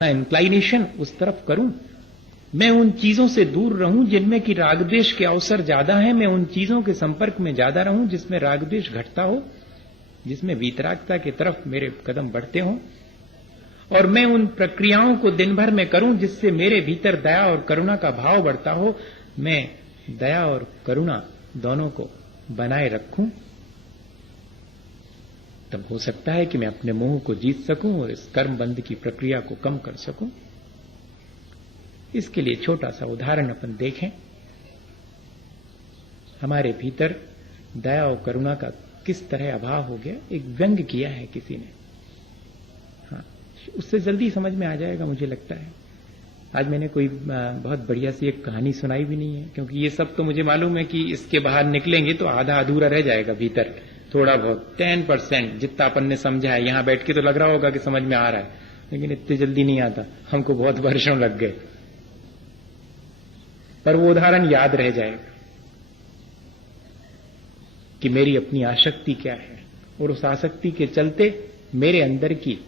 Inclination उस तरफ करूं, मैं उन चीजों से दूर रहूं जिनमें कि रागद्वेष के अवसर ज्यादा हैं, मैं उन चीजों के संपर्क में ज्यादा रहूं जिसमें रागद्वेष घटता हो, जिसमें वीतरागता की तरफ मेरे कदम बढ़ते हों, और मैं उन प्रक्रियाओं को दिन भर में करूं जिससे मेरे भीतर दया और करुणा का भाव बढ़ता हो। मैं दया और करुणा दोनों को बनाए रखूं, तब हो सकता है कि मैं अपने मोह को जीत सकूं और इस कर्म बंध की प्रक्रिया को कम कर सकूं। इसके लिए छोटा सा उदाहरण अपन देखें। हमारे भीतर दया और करुणा का किस तरह अभाव हो गया, एक व्यंग किया है किसी ने। हाँ, उससे जल्दी समझ में आ जाएगा मुझे लगता है। आज मैंने कोई बहुत बढ़िया सी एक कहानी सुनाई भी नहीं है, क्योंकि ये सब तो मुझे मालूम है कि इसके बाहर निकलेंगे तो आधा अधूरा रह जाएगा भीतर, थोड़ा बहुत 10% जितना अपन ने समझा है। यहां बैठ के तो लग रहा होगा कि समझ में आ रहा है, लेकिन इतनी जल्दी नहीं आता, हमको बहुत वर्षों लग गए, पर वो उदाहरण याद रह जाएगा कि मेरी अपनी आसक्ति क्या है, और उस आसक्ति के चलते मेरे अंदर की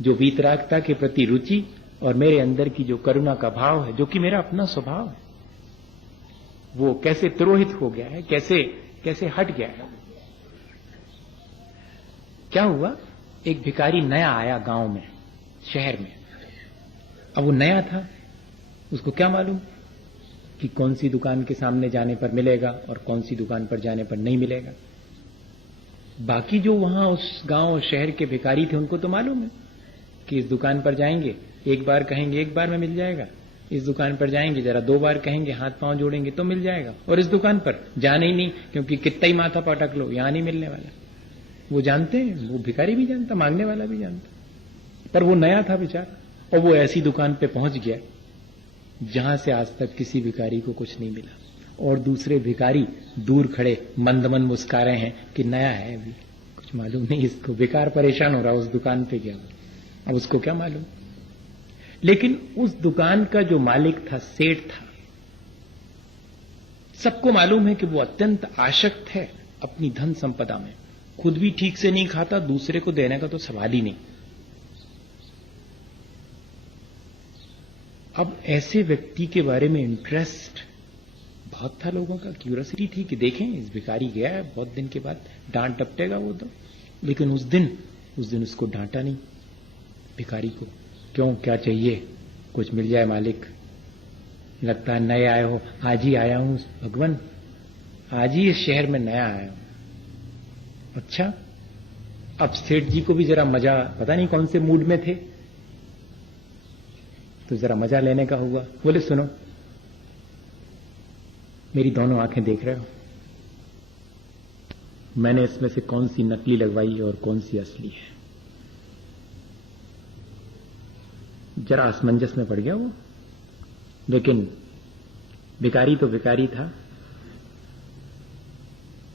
जो वीतरागता के प्रति रुचि और मेरे अंदर की जो करुणा का भाव है, जो कि मेरा अपना स्वभाव है, वो कैसे तिरोहित हो गया है, कैसे हट गया है। क्या हुआ, एक भिखारी नया आया गांव में, शहर में। अब वो नया था, उसको क्या मालूम कि कौन सी दुकान के सामने जाने पर मिलेगा और कौन सी दुकान पर जाने पर नहीं मिलेगा। बाकी जो वहां उस गांव और शहर के भिखारी थे उनको तो मालूम है कि इस दुकान पर जाएंगे, एक बार कहेंगे एक बार में मिल जाएगा, इस दुकान पर जाएंगे जरा 2 बार कहेंगे, हाथ पांव जोड़ेंगे तो मिल जाएगा, और इस दुकान पर जाना ही नहीं, क्योंकि कितना ही माथा पटक लो यहां नहीं मिलने वाला। वो जानते हैं, वो भिखारी भी जानता, मांगने वाला भी जानता, पर वो नया था बेचारा, और वो ऐसी दुकान पे पहुंच गया जहां से आज तक किसी भिखारी को कुछ नहीं मिला, और दूसरे भिखारी दूर खड़े मंद मंद मुस्का रहे हैं कि नया है, अभी कुछ मालूम नहीं इसको, बेकार परेशान हो रहा, उस दुकान पे गया, अब उसको क्या मालूम। लेकिन उस दुकान का जो मालिक था, सेठ था, सबको मालूम है कि वो अत्यंत आसक्त है अपनी धन संपदा में, खुद भी ठीक से नहीं खाता, दूसरे को देने का तो सवाल ही नहीं। अब ऐसे व्यक्ति के बारे में इंटरेस्ट बहुत था लोगों का, क्यूरियोसिटी थी कि देखें इस भिखारी गया है बहुत दिन के बाद, डांट टपटेगा वो तो। लेकिन उस दिन उसको डांटा नहीं भिखारी को। क्यों, क्या चाहिए, कुछ मिल जाए मालिक, लगता है नए आए हो। आज ही आया हूं भगवान, आज ही इस शहर में नया आया हूं। अच्छा, अब सेठ जी को भी जरा मजा, पता नहीं कौन से मूड में थे, तो जरा मजा लेने का हुआ। बोले सुनो, मेरी दोनों आंखें देख रहे हो, मैंने इसमें से कौन सी नकली लगवाई और कौन सी असली है। जरा असमंजस में पड़ गया वो, लेकिन भिखारी तो भिखारी था,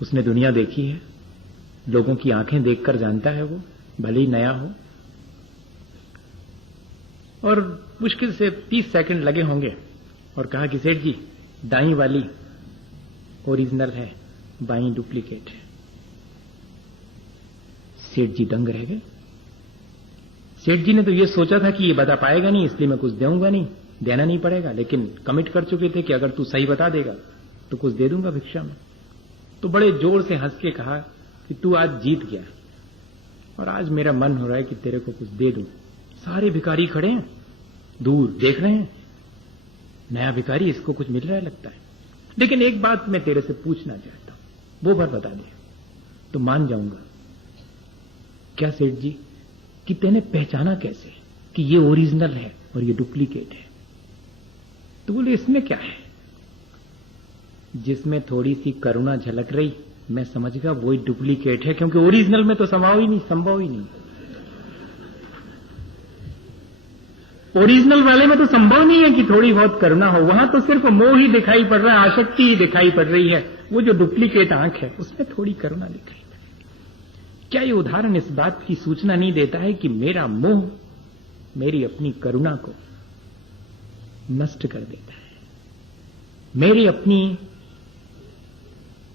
उसने दुनिया देखी है, लोगों की आंखें देखकर जानता है वो, भले ही नया हो। और मुश्किल से 30 सेकंड लगे होंगे, और कहा कि सेठ जी, दाईं वाली ओरिजिनल है, बाईं डुप्लीकेट है। सेठ जी दंग रह गए। सेठ जी ने तो ये सोचा था कि ये बता पाएगा नहीं, इसलिए मैं कुछ दूंगा नहीं, देना नहीं पड़ेगा, लेकिन कमिट कर चुके थे कि अगर तू सही बता देगा तो कुछ दे दूंगा भिक्षा में। तो बड़े जोर से हंस के कहा कि तू आज जीत गया, और आज मेरा मन हो रहा है कि तेरे को कुछ दे दूं। सारे भिखारी खड़े हैं, दूर देख रहे हैं, नया भिखारी, इसको कुछ मिल रहा है लगता है, लेकिन एक बात मैं तेरे से पूछना चाहता हूं, वो बात बता दे तो मान जाऊंगा। क्या सेठ जी, कि तेने पहचाना कैसे कि ये ओरिजिनल है और ये डुप्लीकेट है। तो बोले इसमें क्या है, जिसमें थोड़ी सी करुणा झलक रही मैं समझ गया वही डुप्लीकेट है, क्योंकि ओरिजिनल में तो संभव ही नहीं। ओरिजिनल वाले में तो संभव नहीं है कि थोड़ी बहुत करुणा हो, वहां तो सिर्फ मोह ही दिखाई पड़ रहा है, आसक्ति ही दिखाई पड़ रही है। वो जो डुप्लीकेट आंख है उसमें थोड़ी करुणा दिखाई। क्या ये उदाहरण इस बात की सूचना नहीं देता है कि मेरा मोह मेरी अपनी करुणा को नष्ट कर देता है, मेरी अपनी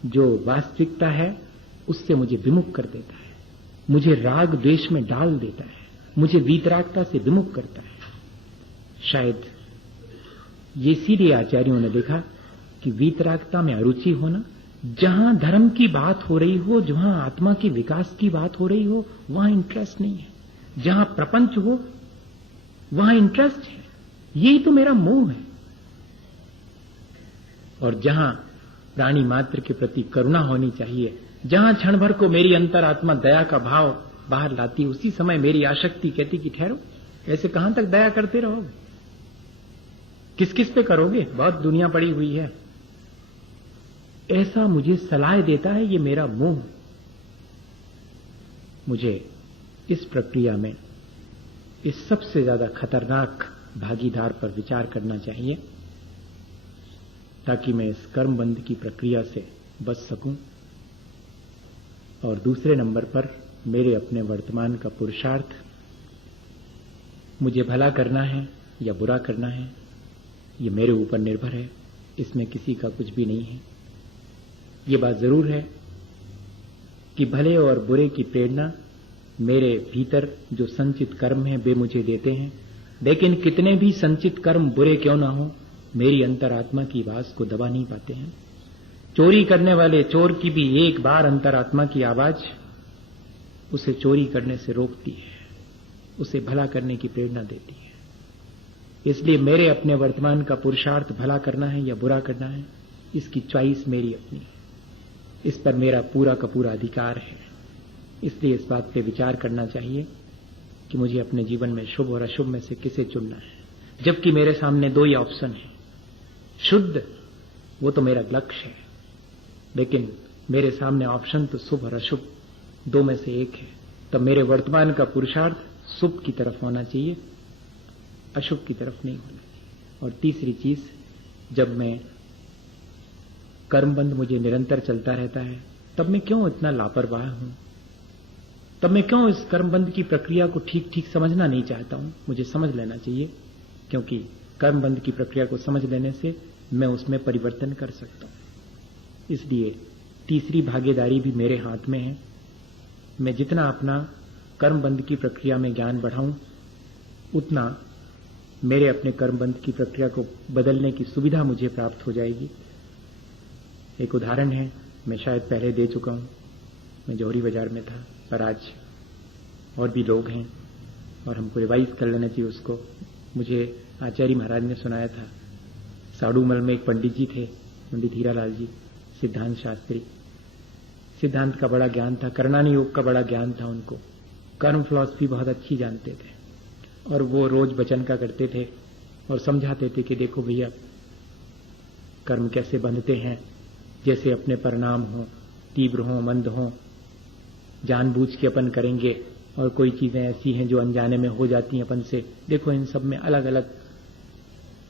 जो वास्तविकता है उससे मुझे विमुख कर देता है, मुझे राग द्वेष में डाल देता है, मुझे वीतरागता से विमुख करता है। शायद ये इसीलिए आचार्यों ने देखा कि वीतरागता में अरुचि होना, जहां धर्म की बात हो रही हो, जहां आत्मा के विकास की बात हो रही हो, वहां इंटरेस्ट नहीं है। जहां प्रपंच हो वहां इंटरेस्ट है। यही तो मेरा मोह है। और जहां प्राणी मात्र के प्रति करुणा होनी चाहिए, जहां क्षण भर को मेरी अंतरात्मा दया का भाव बाहर लाती, उसी समय मेरी आसक्ति कहती कि ठहरो, ऐसे कहां तक दया करते रहोगे, किस किस पे करोगे, बहुत दुनिया पड़ी हुई है। ऐसा मुझे सलाह देता है ये मेरा मोह। मुझे इस प्रक्रिया में इस सबसे ज्यादा खतरनाक भागीदार पर विचार करना चाहिए, ताकि मैं इस कर्मबंध की प्रक्रिया से बच सकूं। और दूसरे नंबर पर मेरे अपने वर्तमान का पुरुषार्थ, मुझे भला करना है या बुरा करना है, ये मेरे ऊपर निर्भर है, इसमें किसी का कुछ भी नहीं है। ये बात जरूर है कि भले और बुरे की प्रेरणा मेरे भीतर जो संचित कर्म है वे मुझे देते हैं, लेकिन कितने भी संचित कर्म बुरे क्यों ना हो, मेरी अंतरात्मा की आवाज को दबा नहीं पाते हैं। चोरी करने वाले चोर की भी एक बार अंतरात्मा की आवाज उसे चोरी करने से रोकती है, उसे भला करने की प्रेरणा देती है। इसलिए मेरे अपने वर्तमान का पुरुषार्थ भला करना है या बुरा करना है, इसकी चॉइस मेरी अपनी है। इस पर मेरा पूरा का पूरा अधिकार है। इसलिए इस बात पे विचार करना चाहिए कि मुझे अपने जीवन में शुभ और अशुभ में से किसे चुनना है, जबकि मेरे सामने दो ही ऑप्शन है। शुद्ध वो तो मेरा लक्ष्य है, लेकिन मेरे सामने ऑप्शन तो शुभ और अशुभ दो में से एक है। तब मेरे वर्तमान का पुरुषार्थ शुभ की तरफ होना चाहिए, अशुभ की तरफ नहीं होना चाहिए। और तीसरी चीज, जब मैं कर्मबंध मुझे निरंतर चलता रहता है, तब मैं क्यों इतना लापरवाह हूं, तब मैं क्यों इस कर्मबंध की प्रक्रिया को ठीक ठीक समझना नहीं चाहता हूं। मुझे समझ लेना चाहिए, क्योंकि कर्मबंध की प्रक्रिया को समझ लेने से मैं उसमें परिवर्तन कर सकता हूं। इसलिए तीसरी भागीदारी भी मेरे हाथ में है। मैं जितना अपना कर्मबंध की प्रक्रिया में ज्ञान बढ़ाऊं, उतना मेरे अपने कर्मबंध की प्रक्रिया को बदलने की सुविधा मुझे प्राप्त हो जाएगी। एक उदाहरण है, मैं शायद पहले दे चुका हूं। मैं जौहरी बाजार में था, पर आज और भी लोग हैं और हमको रिवाइज कर लेना चाहिए उसको। मुझे आचार्य महाराज ने सुनाया था, साड़ूमल में एक पंडित जी थे, पंडित हीरालाल जी, सिद्धांत शास्त्री। सिद्धांत का बड़ा ज्ञान था, करणानी योग का बड़ा ज्ञान था उनको, कर्म फिलॉसफी बहुत अच्छी जानते थे, और वो रोज वचन का करते थे और समझाते थे कि देखो भैया, कर्म कैसे बंधते हैं, जैसे अपने परिणाम हो, तीव्र हो, मंद हो, जानबूझ के अपन करेंगे, और कोई चीजें ऐसी हैं जो अनजाने में हो जाती हैं अपन से, देखो इन सब में अलग अलग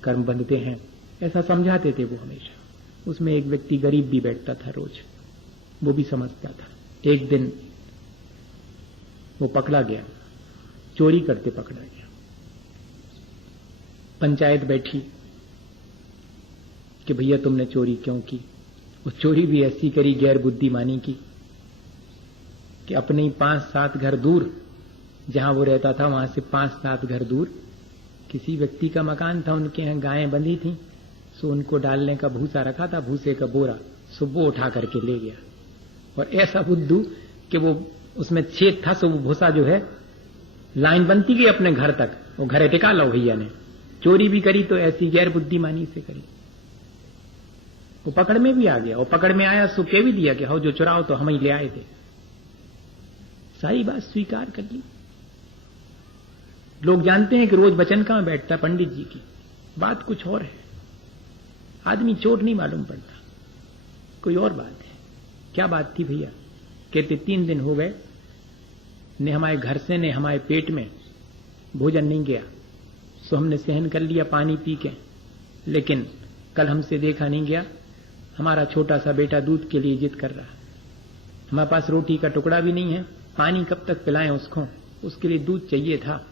कर्म बंधते हैं, ऐसा समझाते थे वो हमेशा। उसमें एक व्यक्ति गरीब भी बैठता था रोज, वो भी समझता था। एक दिन वो पकड़ा गया, चोरी करते पकड़ा गया। पंचायत बैठी कि भैया तुमने चोरी क्यों की। वो चोरी भी ऐसी करी गैर बुद्धिमानी की कि अपने ही 5-7 घर दूर, जहां वो रहता था वहां से 5-7 घर दूर किसी व्यक्ति का मकान था, उनके यहां गायें बंधी थी, सो उनको डालने का भूसा रखा था, भूसे का बोरा, सो वो उठा करके ले गया। और ऐसा बुद्धू कि वो उसमें छेद था, सो वो भूसा जो है लाइन बनती गई अपने घर तक, वो घरे टिका लो भैया ने। चोरी भी करी तो ऐसी गैर बुद्धिमानी से करी। वो पकड़ में भी आ गया, और पकड़ में आया सो कह भी दिया कि हो जो चुराओ तो हम ही ले आए थे। सारी बात स्वीकार कर ली। लोग जानते हैं कि रोज वचन कहां बैठता है पंडित जी की, बात कुछ और है। आदमी चोर नहीं मालूम पड़ता, कोई और बात है। क्या बात थी भैया? कहते 3 दिन हो गए, ने हमारे घर से ने हमारे पेट में भोजन नहीं गया, सो हमने सहन कर लिया पानी पी के, लेकिन कल हमसे देखा नहीं गया। हमारा छोटा सा बेटा दूध के लिए जिद कर रहा, हमारे पास रोटी का टुकड़ा भी नहीं है, पानी कब तक पिलाएं उसको, उसके लिए दूध चाहिए था।